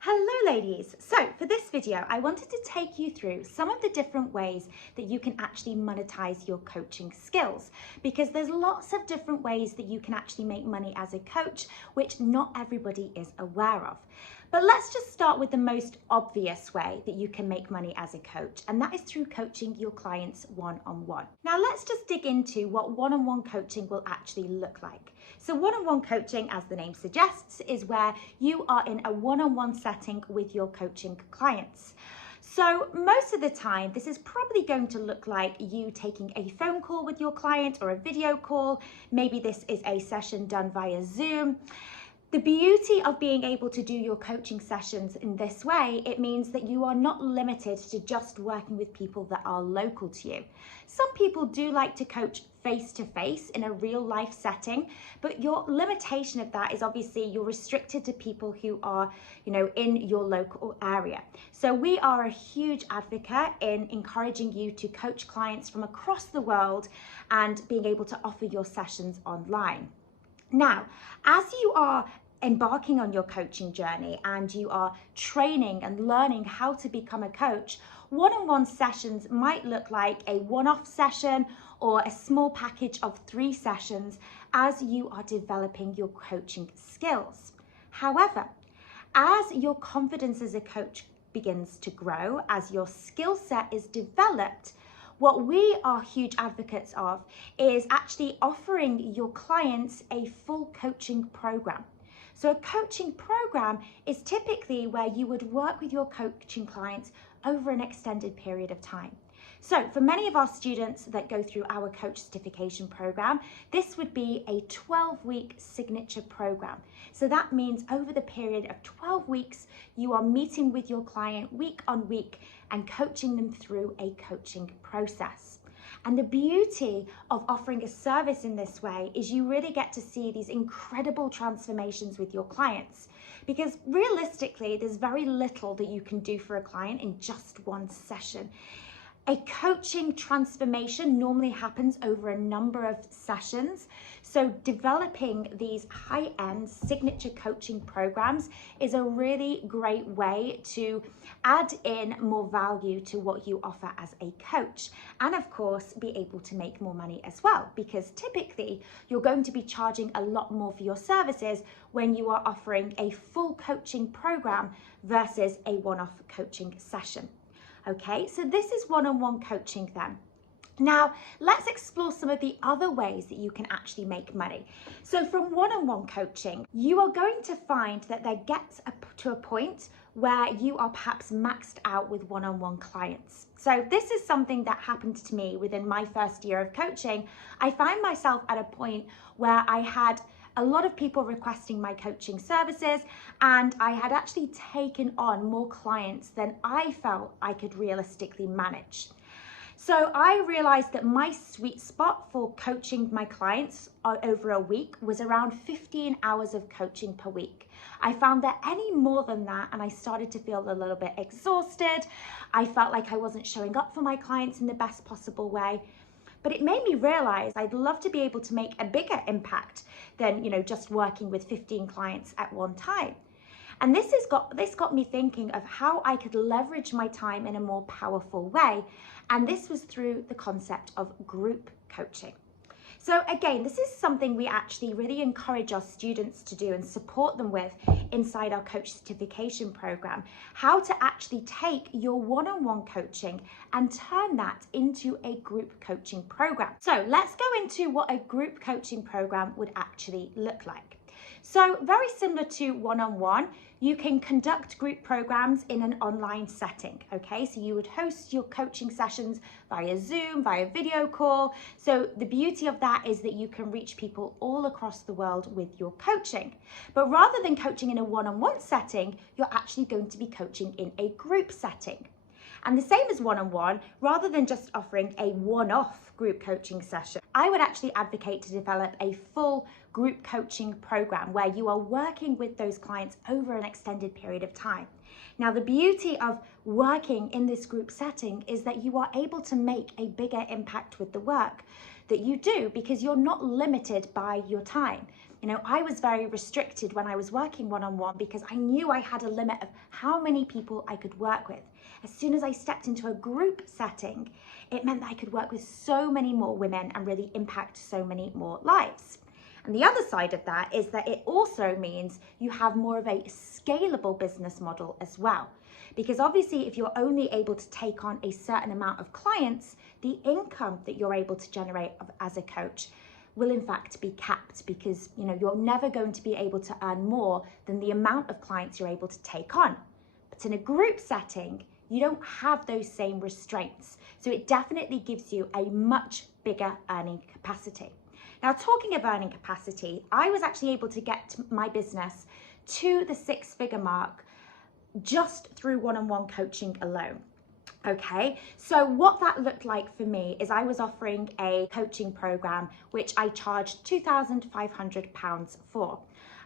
Hello ladies! So for this video, I wanted to take you through some of the different ways that you can actually monetize your coaching skills, because there's lots of different ways that you can actually make money as a coach, which not everybody is aware of. But let's just start with the most obvious way that you can make money as a coach, and that is through coaching your clients one-on-one. Now let's just dig into what one-on-one coaching will actually look like. So one-on-one coaching, as the name suggests, is where you are in a one-on-one setting with your coaching clients. So most of the time, this is probably going to look like you taking a phone call with your client or a video call. Maybe this is a session done via Zoom. The beauty of being able to do your coaching sessions in this way, it means that you are not limited to just working with people that are local to you. Some people do like to coach face-to-face in a real life setting, but your limitation of that is obviously you're restricted to people who are, in your local area. So we are a huge advocate in encouraging you to coach clients from across the world and being able to offer your sessions online. Now, as you are embarking on your coaching journey and you are training and learning how to become a coach, one-on-one sessions might look like a one-off session or a small package of 3 sessions as you are developing your coaching skills. However, as your confidence as a coach begins to grow, as your skill set is developed, what we are huge advocates of is actually offering your clients a full coaching program. So a coaching program is typically where you would work with your coaching clients over an extended period of time. So for many of our students that go through our coach certification program, this would be a 12-week signature program. So that means over the period of 12 weeks, you are meeting with your client week on week and coaching them through a coaching process. And the beauty of offering a service in this way is you really get to see these incredible transformations with your clients, because realistically, there's very little that you can do for a client in just one session. A coaching transformation normally happens over a number of sessions. So developing these high-end signature coaching programs is a really great way to add in more value to what you offer as a coach. And of course, be able to make more money as well, because typically you're going to be charging a lot more for your services when you are offering a full coaching program versus a one-off coaching session. Okay, so this is one-on-one coaching then. Now, let's explore some of the other ways that you can actually make money. So from one-on-one coaching, you are going to find that there gets to a point where you are perhaps maxed out with one-on-one clients. So this is something that happened to me within my first year of coaching. I find myself at a point where I had a lot of people requesting my coaching services, and I had actually taken on more clients than I felt I could realistically manage. So I realized that my sweet spot for coaching my clients over a week was around 15 hours of coaching per week. I found that any more than that, and I started to feel a little bit exhausted. I felt like I wasn't showing up for my clients in the best possible way. But it made me realize I'd love to be able to make a bigger impact than, just working with 15 clients at one time. And this got me thinking of how I could leverage my time in a more powerful way. And this was through the concept of group coaching. So again, this is something we actually really encourage our students to do and support them with inside our coach certification program, how to actually take your one-on-one coaching and turn that into a group coaching program. So let's go into what a group coaching program would actually look like. So very similar to one-on-one, you can conduct group programs in an online setting, okay? So you would host your coaching sessions via Zoom, via video call. So the beauty of that is that you can reach people all across the world with your coaching. But rather than coaching in a one-on-one setting, you're actually going to be coaching in a group setting. And the same as one-on-one, rather than just offering a one-off group coaching session, I would actually advocate to develop a full group coaching program where you are working with those clients over an extended period of time. Now, the beauty of working in this group setting is that you are able to make a bigger impact with the work that you do, because you're not limited by your time. You know, I was very restricted when I was working one-on-one because I knew I had a limit of how many people I could work with. As soon as I stepped into a group setting, it meant that I could work with so many more women and really impact so many more lives. And the other side of that is that it also means you have more of a scalable business model as well. Because obviously, if you're only able to take on a certain amount of clients, the income that you're able to generate as a coach will in fact be capped, because you're never going to be able to earn more than the amount of clients you're able to take on. But in a group setting, you don't have those same restraints. So it definitely gives you a much bigger earning capacity. Now, talking of earning capacity, I was actually able to get my business to the 6-figure mark just through one-on-one coaching alone. Okay, so what that looked like for me is I was offering a coaching program which I charged £2,500 for.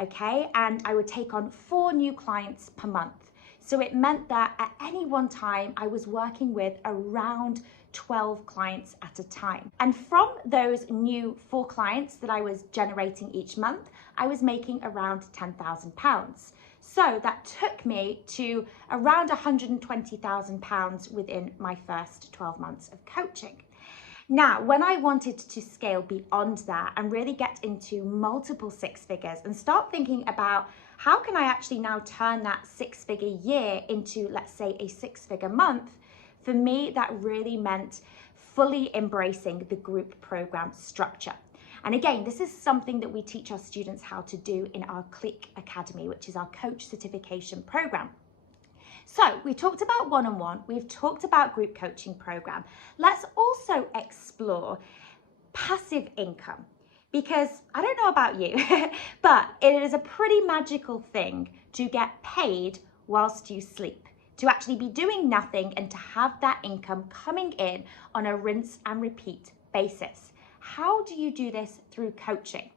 Okay, and I would take on 4 new clients per month. So it meant that at any one time I was working with around 12 clients at a time. And from those new 4 clients that I was generating each month, I was making around £10,000. So that took me to around £120,000 within my first 12 months of coaching. Now, when I wanted to scale beyond that and really get into multiple 6 figures and start thinking about how can I actually now turn that 6-figure year into, let's say, a 6-figure month, for me, that really meant fully embracing the group program structure. And again, this is something that we teach our students how to do in our Clique Academy, which is our coach certification program. So we talked about one-on-one, we've talked about group coaching program. Let's also explore passive income, because I don't know about you, but it is a pretty magical thing to get paid whilst you sleep, to actually be doing nothing and to have that income coming in on a rinse and repeat basis. How do you do this through coaching?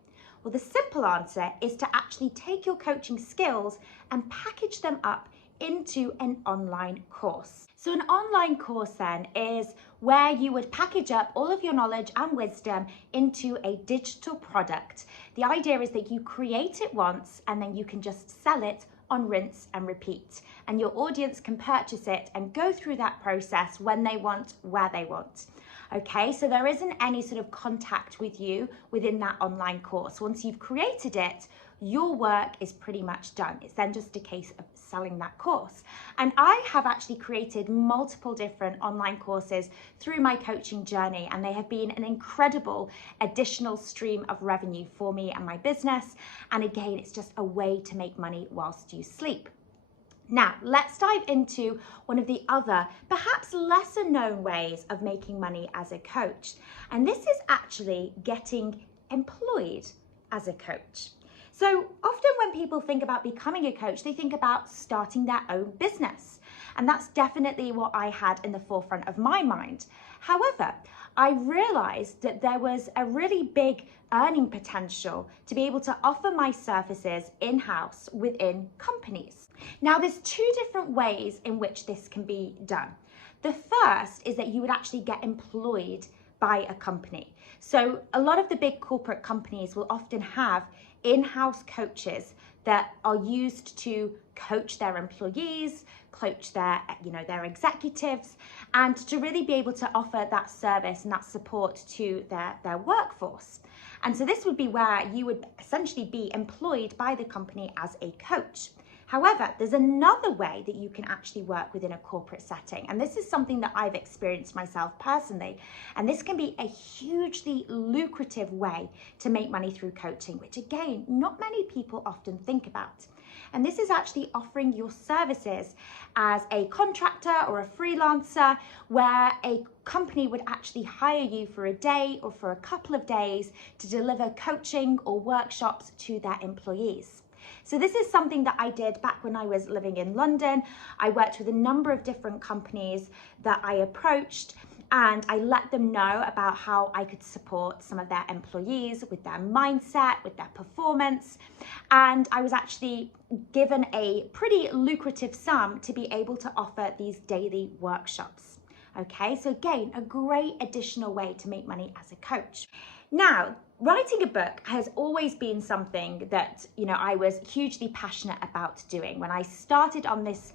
Well, the simple answer is to actually take your coaching skills and package them up into an online course. So an online course then is where you would package up all of your knowledge and wisdom into a digital product. The idea is that you create it once and then you can just sell it on rinse and repeat. And your audience can purchase it and go through that process when they want, where they want. Okay, so there isn't any sort of contact with you within that online course. Once you've created it, your work is pretty much done. It's then just a case of selling that course. And I have actually created multiple different online courses through my coaching journey, and they have been an incredible additional stream of revenue for me and my business. And again, it's just a way to make money whilst you sleep. Now, let's dive into one of the other, perhaps lesser known ways of making money as a coach. And this is actually getting employed as a coach. So often when people think about becoming a coach, they think about starting their own business. And that's definitely what I had in the forefront of my mind. However, I realized that there was a really big earning potential to be able to offer my services in-house within companies. Now, there's 2 different ways in which this can be done. The first is that you would actually get employed by a company. So a lot of the big corporate companies will often have in-house coaches that are used to coach their employees, coach their executives, and to really be able to offer that service and that support to their workforce. And so this would be where you would essentially be employed by the company as a coach. However, there's another way that you can actually work within a corporate setting. And this is something that I've experienced myself personally. And this can be a hugely lucrative way to make money through coaching, which again, not many people often think about. And this is actually offering your services as a contractor or a freelancer, where a company would actually hire you for a day or for a couple of days to deliver coaching or workshops to their employees. So this is something that I did back when I was living in London. I worked with a number of different companies that I approached, and I let them know about how I could support some of their employees with their mindset, with their performance. And I was actually given a pretty lucrative sum to be able to offer these daily workshops. Okay, so again, a great additional way to make money as a coach. Now, Writing a book has always been something that, I was hugely passionate about doing. When I started on this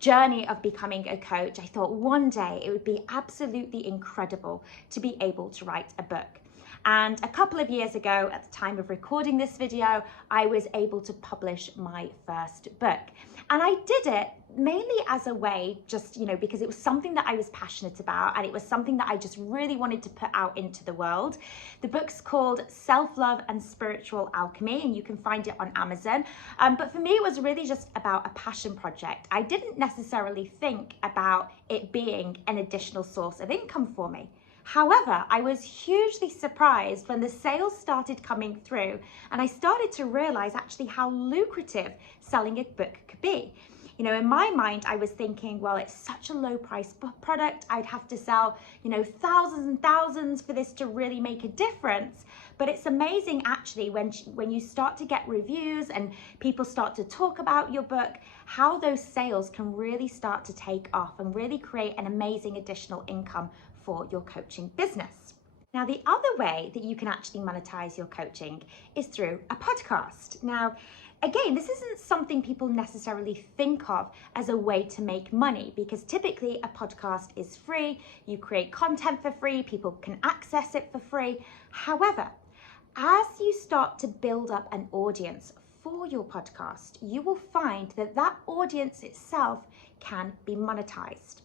journey of becoming a coach, I thought one day it would be absolutely incredible to be able to write a book. And a couple of years ago, at the time of recording this video, I was able to publish my first book. And I did it mainly as a way, just, because it was something that I was passionate about, and it was something that I just really wanted to put out into the world. The book's called Self-Love and Spiritual Alchemy, and you can find it on Amazon. But for me, it was really just about a passion project. I didn't necessarily think about it being an additional source of income for me. However, I was hugely surprised when the sales started coming through, and I started to realize actually how lucrative selling a book could be. In my mind, I was thinking, well, it's such a low price product. I'd have to sell, thousands and thousands for this to really make a difference. But it's amazing actually when you start to get reviews and people start to talk about your book, how those sales can really start to take off and really create an amazing additional income for your coaching business. Now, the other way that you can actually monetize your coaching is through a podcast. Now, again, this isn't something people necessarily think of as a way to make money, because typically a podcast is free, you create content for free, people can access it for free. However, as you start to build up an audience for your podcast, you will find that that audience itself can be monetized.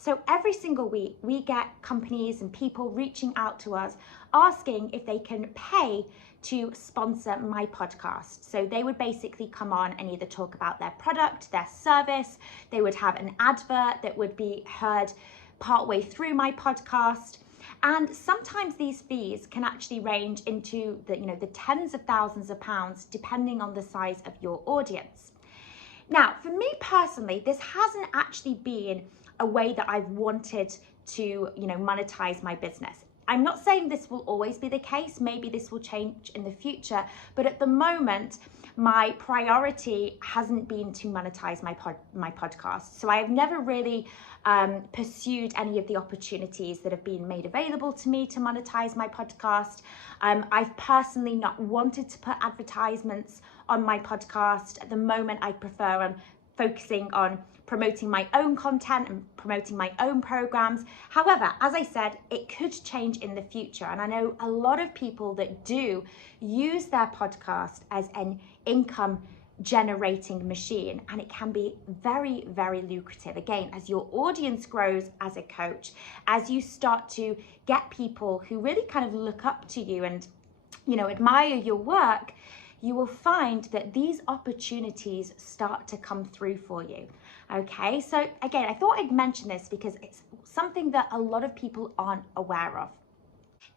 So every single week, we get companies and people reaching out to us asking if they can pay to sponsor my podcast. So they would basically come on and either talk about their product, their service, they would have an advert that would be heard partway through my podcast. And sometimes these fees can actually range into the tens of thousands of pounds, depending on the size of your audience. Now, for me personally, this hasn't actually been a way that I've wanted to, monetize my business. I'm not saying this will always be the case. Maybe this will change in the future, but at the moment, my priority hasn't been to monetize my podcast. So I have never really pursued any of the opportunities that have been made available to me to monetize my podcast. I've personally not wanted to put advertisements on my podcast. At the moment, I prefer focusing on promoting my own content and promoting my own programs. However, as I said, it could change in the future. And I know a lot of people that do use their podcast as an income generating machine, and it can be very, very lucrative. Again, as your audience grows as a coach, as you start to get people who really kind of look up to you and, admire your work, you will find that these opportunities start to come through for you. Okay, so again, I thought I'd mention this because it's something that a lot of people aren't aware of.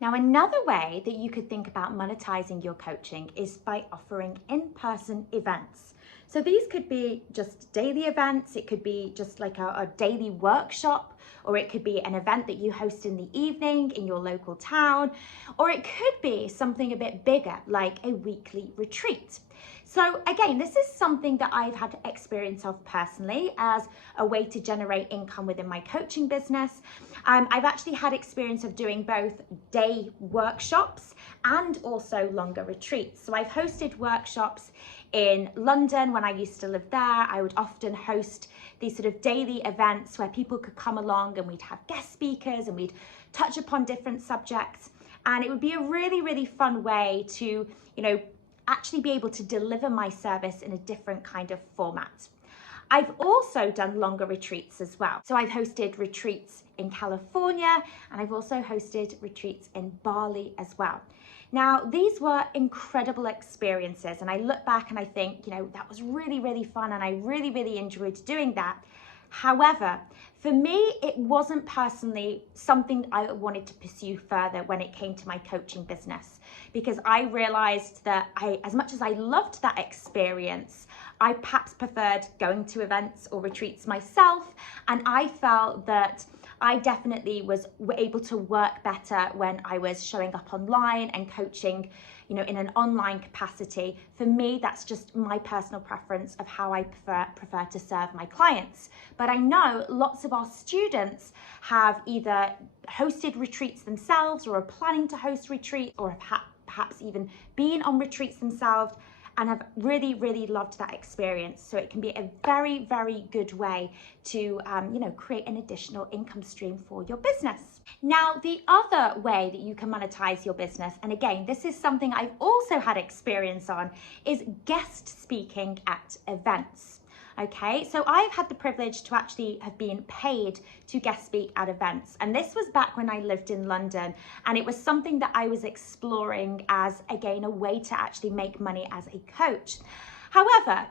Now, another way that you could think about monetizing your coaching is by offering in-person events. So these could be just daily events, it could be just like a daily workshop, or it could be an event that you host in the evening in your local town, or it could be something a bit bigger like a weekly retreat. So again, this is something that I've had experience of personally as a way to generate income within my coaching business. I've actually had experience of doing both day workshops and also longer retreats. So I've hosted workshops in London when I used to live there. I would often host these sort of daily events where people could come along and we'd have guest speakers and we'd touch upon different subjects. And it would be a really, really fun way to, actually be able to deliver my service in a different kind of format. I've also done longer retreats as well. So I've hosted retreats in California, and I've also hosted retreats in Bali as well. Now, these were incredible experiences, and I look back and I think, that was really, really fun, and I really, really enjoyed doing that. However, for me, it wasn't personally something I wanted to pursue further when it came to my coaching business, because I realized that as much as I loved that experience, I perhaps preferred going to events or retreats myself, and I felt that I definitely was able to work better when I was showing up online and coaching, in an online capacity. For me, that's just my personal preference of how I prefer to serve my clients. But I know lots of our students have either hosted retreats themselves or are planning to host retreats or have perhaps even been on retreats themselves and have really, really loved that experience. So it can be a very, very good way to, create an additional income stream for your business. Now, the other way that you can monetize your business, and again, this is something I've also had experience on, is guest speaking at events. Okay, so I've had the privilege to actually have been paid to guest speak at events. And this was back when I lived in London. And it was something that I was exploring as, again, a way to actually make money as a coach. However,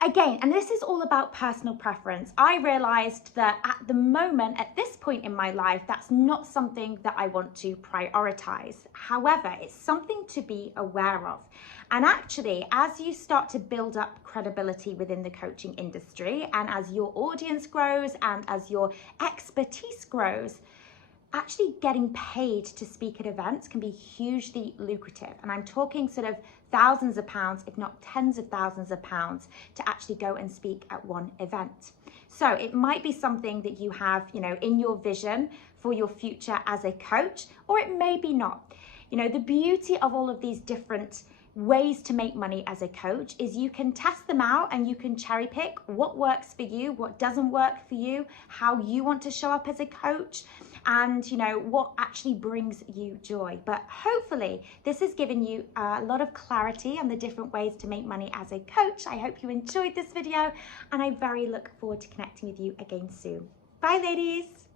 again, and this is all about personal preference, I realized that at the moment, at this point in my life, that's not something that I want to prioritize. However, it's something to be aware of. And actually, as you start to build up credibility within the coaching industry, and as your audience grows and as your expertise grows, actually getting paid to speak at events can be hugely lucrative. And I'm talking sort of thousands of pounds, if not tens of thousands of pounds, to actually go and speak at one event. So it might be something that you have, in your vision for your future as a coach, or it may be not. The beauty of all of these different ways to make money as a coach is you can test them out and you can cherry pick what works for you, what doesn't work for you, how you want to show up as a coach, and what actually brings you joy. But hopefully this has given you a lot of clarity on the different ways to make money as a coach. I hope you enjoyed this video, and I very look forward to connecting with you again soon. Bye, ladies.